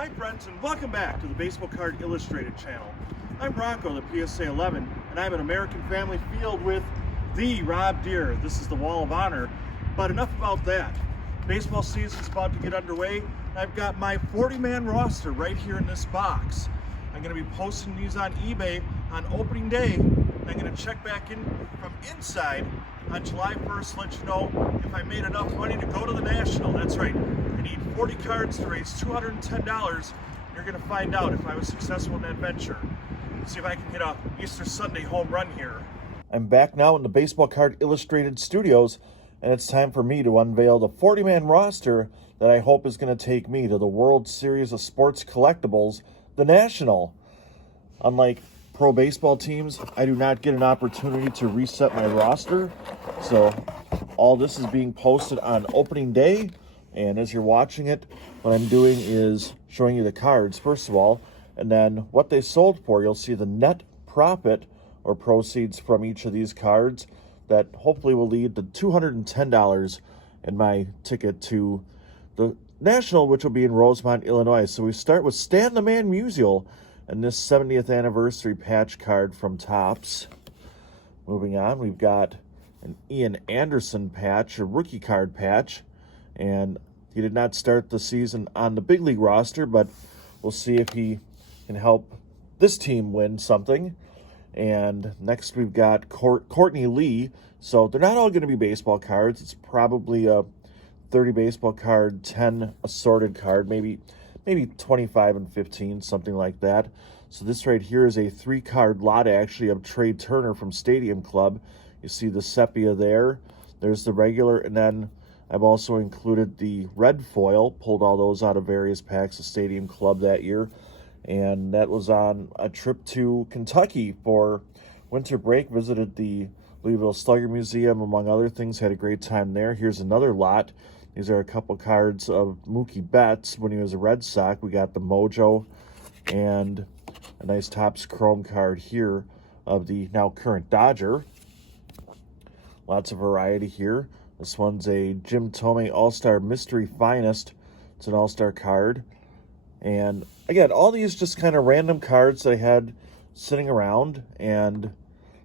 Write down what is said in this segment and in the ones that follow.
Hi friends, and welcome back to the Baseball Card Illustrated channel. I'm Bronko, the PSA 11, and I'm an American Family Field with the Rob Deere. This is the Wall of Honor, but enough about that. Baseball season's about to get underway, and I've got my 40-man roster right here in this box. I'm going to be posting these on eBay on opening day. I'm going to check back in from inside on July 1st to let you know if I made enough money to go to the National. That's right. I need 40 cards to raise $210. You're going to find out if I was successful in that venture. See if I can hit a Easter Sunday home run here. I'm back now in the Baseball Card Illustrated studios, and it's time for me to unveil the 40-man roster that I hope is going to take me to the World Series of Sports Collectibles, the National. Unlike pro baseball teams, I do not get an opportunity to reset my roster, so all this is being posted on opening day. And as you're watching it, what I'm doing is showing you the cards, first of all, and then what they sold for. You'll see the net profit or proceeds from each of these cards that hopefully will lead to $210 in my ticket to the National, which will be in Rosemont, Illinois. So we start with Stan the Man Musial and this 70th anniversary patch card from Topps. Moving on, we've got an Ian Anderson patch, a rookie card patch. And he did not start the season on the big league roster, but we'll see if he can help this team win something. And next we've got Courtney Lee. So they're not all going to be baseball cards. It's probably a 30 baseball card, 10 assorted card, maybe 25 and 15, something like that. So this right here is a 3-card lot, actually, of Trey Turner from Stadium Club. You see the sepia there. There's the regular, and then I've also included the red foil, pulled all those out of various packs of Stadium Club that year. And that was on a trip to Kentucky for winter break, visited the Louisville Slugger Museum, among other things, had a great time there. Here's another lot. These are a couple cards of Mookie Betts when he was a Red Sox. We got the Mojo and a nice Topps Chrome card here of the now current Dodger. Lots of variety here. This one's a Jim Thome All-Star Mystery Finest. It's an All-Star card. And again, all these just kind of random cards that I had sitting around. And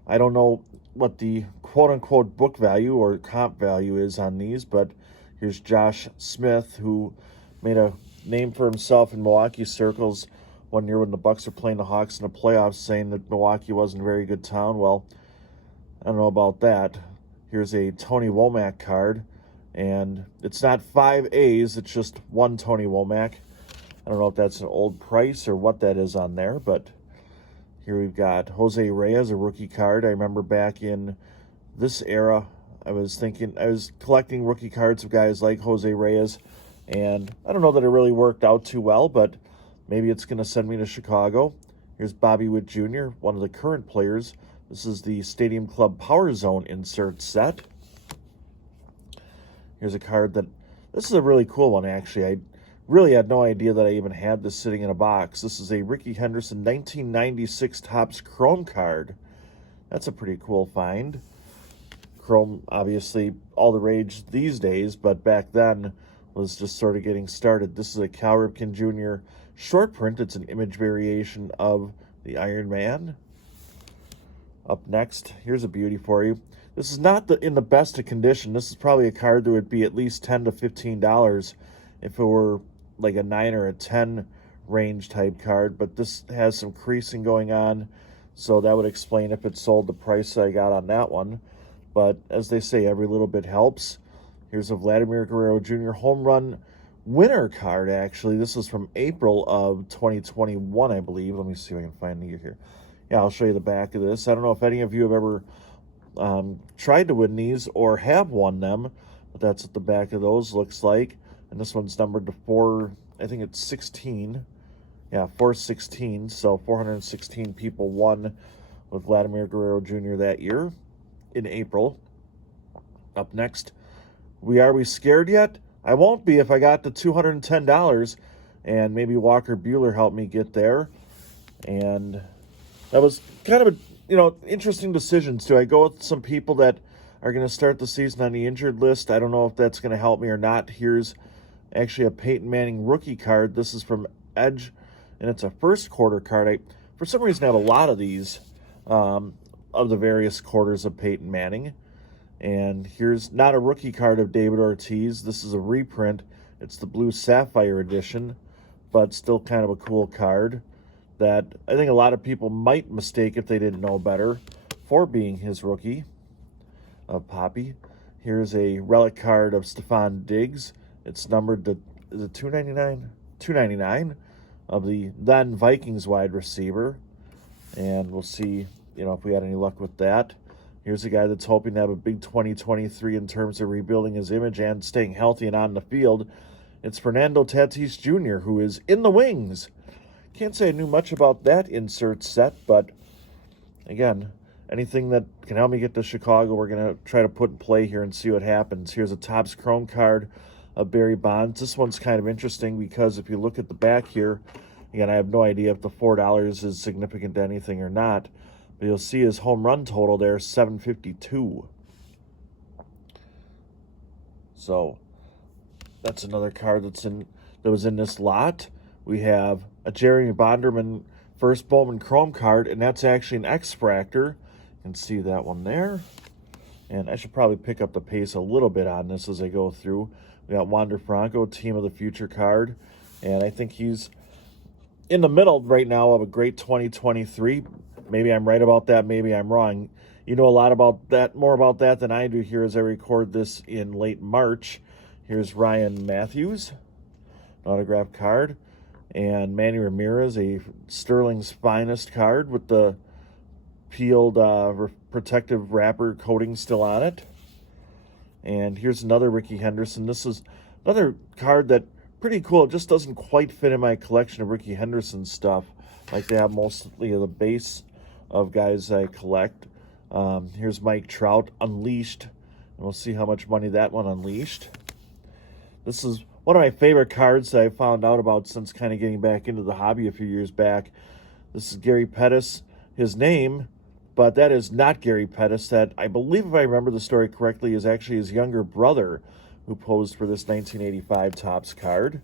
I don't know what the quote-unquote book value or comp value is on these. But here's Josh Smith, who made a name for himself in Milwaukee circles one year when the Bucks were playing the Hawks in the playoffs, saying that Milwaukee wasn't a very good town. Well, I don't know about that. Here's a Tony Womack card, and it's not 5 A's, it's just one Tony Womack. I don't know if that's an old price or what that is on there, but here we've got Jose Reyes, a rookie card. I remember back in this era, I was collecting rookie cards of guys like Jose Reyes, and I don't know that it really worked out too well, but maybe it's going to send me to Chicago. Here's Bobby Witt Jr., one of the current players. This is the Stadium Club Power Zone insert set. Here's a card this is a really cool one, actually. I really had no idea that I even had this sitting in a box. This is a Rickey Henderson 1996 Topps Chrome card. That's a pretty cool find. Chrome, obviously, all the rage these days, but back then was just sort of getting started. This is a Cal Ripken Jr. short print. It's an image variation of the Iron Man. Up next, here's a beauty for you. This is not in the best of condition. This is probably a card that would be at least $10 to $15 if it were like a 9 or a 10 range type card. But this has some creasing going on, so that would explain if it sold the price I got on that one. But as they say, every little bit helps. Here's a Vladimir Guerrero Jr. home run winner card, actually. This is from April of 2021, I believe. Let me see if I can find it here. Yeah, I'll show you the back of this. I don't know if any of you have ever tried to win these or have won them, but that's what the back of those looks like. And this one's numbered to I think it's 16. Yeah, 416. So 416 people won with Vladimir Guerrero Jr. that year in April. Up next, Are We Scared Yet? I won't be if I got the $210, and maybe Walker Buehler helped me get there. And that was kind of interesting decisions. Do I go with some people that are going to start the season on the injured list? I don't know if that's going to help me or not. Here's actually a Peyton Manning rookie card. This is from Edge, and it's a first quarter card. For some reason, I have a lot of these of the various quarters of Peyton Manning. And here's not a rookie card of David Ortiz. This is a reprint. It's the Blue Sapphire edition, but still kind of a cool card that I think a lot of people might mistake if they didn't know better for being his rookie of Poppy. Here's a relic card of Stephon Diggs. It's numbered to, is it 299? 299 of the then Vikings wide receiver. And we'll see, if we had any luck with that. Here's a guy that's hoping to have a big 2023 in terms of rebuilding his image and staying healthy and on the field. It's Fernando Tatis Jr., who is in the wings. Can't say I knew much about that insert set, but again, anything that can help me get to Chicago, we're going to try to put in play here and see what happens. Here's a Topps Chrome card of Barry Bonds. This one's kind of interesting because if you look at the back here, again, I have no idea if the $4 is significant to anything or not, but you'll see his home run total there, 752. So that's another card that was in this lot. We have a Jeremy Bonderman first Bowman Chrome card, and that's actually an X-Fractor. You can see that one there. And I should probably pick up the pace a little bit on this as I go through. We got Wander Franco, Team of the Future card, and I think he's in the middle right now of a great 2023. Maybe I'm right about that, maybe I'm wrong. You know a lot about that, more about that than I do here as I record this in late March. Here's Ryan Matthews, an autograph card, and Manny Ramirez, a Sterling's Finest card with the peeled protective wrapper coating still on it. And here's another Rickey Henderson. This is another card that pretty cool. It just doesn't quite fit in my collection of Rickey Henderson stuff. Like they have mostly the base of guys I collect. Here's Mike Trout, Unleashed. And we'll see how much money that one unleashed. This is one of my favorite cards that I found out about since kind of getting back into the hobby a few years back. This is Gary Pettis, his name, but that is not Gary Pettis. That, I believe if I remember the story correctly, is actually his younger brother who posed for this 1985 Topps card.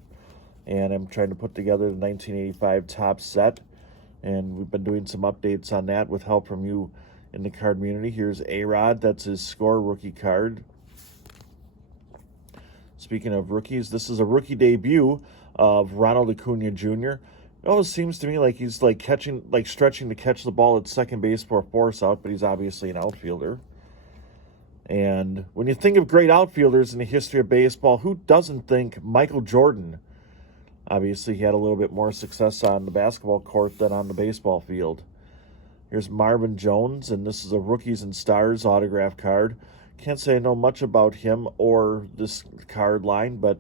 And I'm trying to put together the 1985 Topps set. And we've been doing some updates on that with help from you in the card community. Here's A-Rod. That's his Score rookie card. Speaking of rookies, this is a rookie debut of Ronald Acuna Jr. It always seems to me like he's stretching to catch the ball at second base for a force out, but he's obviously an outfielder. And when you think of great outfielders in the history of baseball, who doesn't think Michael Jordan? Obviously, he had a little bit more success on the basketball court than on the baseball field. Here's Marvin Jones, and this is a Rookies and Stars autograph card. Can't say I know much about him or this card line, but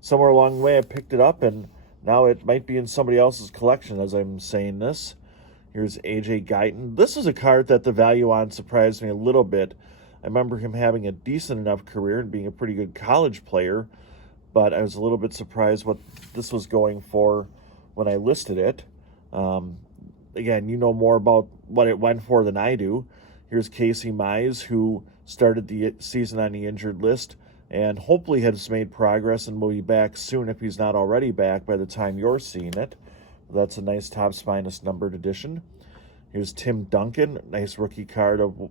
somewhere along the way I picked it up, and now it might be in somebody else's collection as I'm saying this. Here's A.J. Guyton. This is a card that the value on surprised me a little bit. I remember him having a decent enough career and being a pretty good college player, but I was a little bit surprised what this was going for when I listed it. Again, you know more about what it went for than I do. Here's Casey Mize, who started the season on the injured list and hopefully has made progress and will be back soon if he's not already back by the time you're seeing it. That's a nice Topps Finest numbered edition. Here's Tim Duncan, nice rookie card of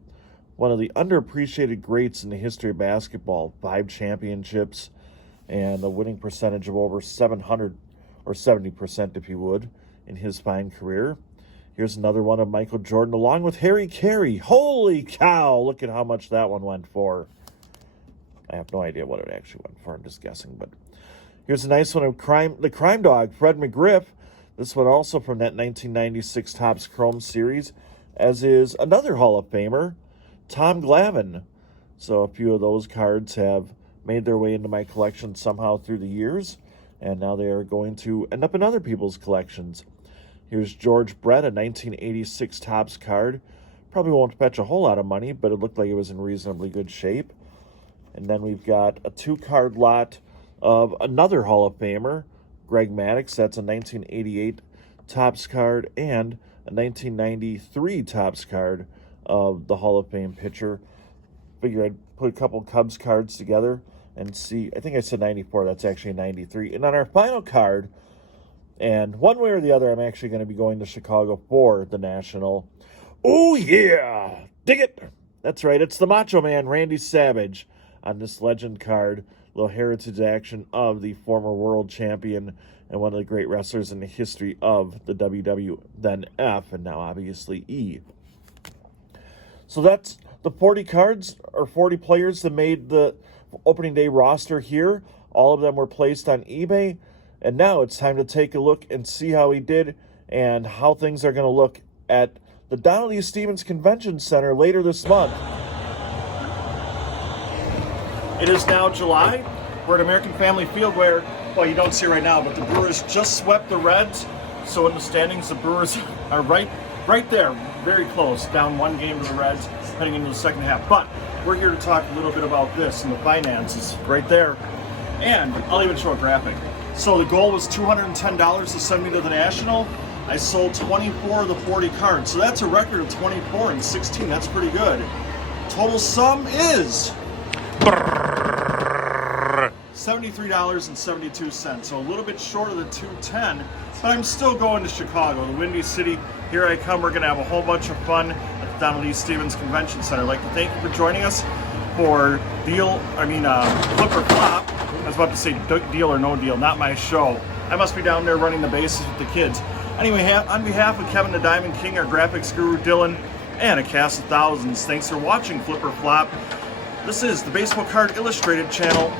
one of the underappreciated greats in the history of basketball. 5 championships and a winning percentage of over 700 or 70% if you would in his fine career. Here's another one of Michael Jordan along with Harry Carey. Holy cow, look at how much that one went for. I have no idea what it actually went for, I'm just guessing. But here's a nice one of the Crime Dog, Fred McGriff. This one also from that 1996 Topps Chrome series, as is another Hall of Famer, Tom Glavine. So a few of those cards have made their way into my collection somehow through the years, and now they are going to end up in other people's collections. Here's George Brett, a 1986 Topps card. Probably won't fetch a whole lot of money, but it looked like it was in reasonably good shape. And then we've got a 2-card lot of another Hall of Famer, Greg Maddux. That's a 1988 Topps card and a 1993 Topps card of the Hall of Fame pitcher. Figure I'd put a couple Cubs cards together and see. I think I said 94. That's actually 93. And on our final card, and one way or the other, I'm actually going to be going to Chicago for the National. Oh, yeah! Dig it! That's right. It's the Macho Man, Randy Savage, on this legend card. Little heritage action of the former world champion and one of the great wrestlers in the history of the WW, then F, and now obviously E. So that's the 40 cards, or 40 players that made the opening day roster here. All of them were placed on eBay. And now it's time to take a look and see how he did and how things are going to look at the Donald E. Stephens Convention Center later this month. It is now July. We're at American Family Field where, well, you don't see it right now, but the Brewers just swept the Reds. So in the standings, the Brewers are right there, very close, down one game to the Reds, heading into the second half. But we're here to talk a little bit about this and the finances right there. And I'll even show a graphic. So the goal was $210 to send me to the National. I sold 24 of the 40 cards. So that's a record of 24 and 16. That's pretty good. Total sum is $73.72. So a little bit short of the 210, but I'm still going to Chicago, the Windy City. Here I come. We're going to have a whole bunch of fun at the Donald E. Stephens Convention Center. I'd like to thank you for joining us for Flip or Flop. I was about to say Deal or No Deal, not my show. I must be down there running the bases with the kids. Anyway, on behalf of Kevin the Diamond King, our graphics guru Dylan, and a cast of thousands, thanks for watching Flip or Flop. This is the Baseball Card Illustrated channel.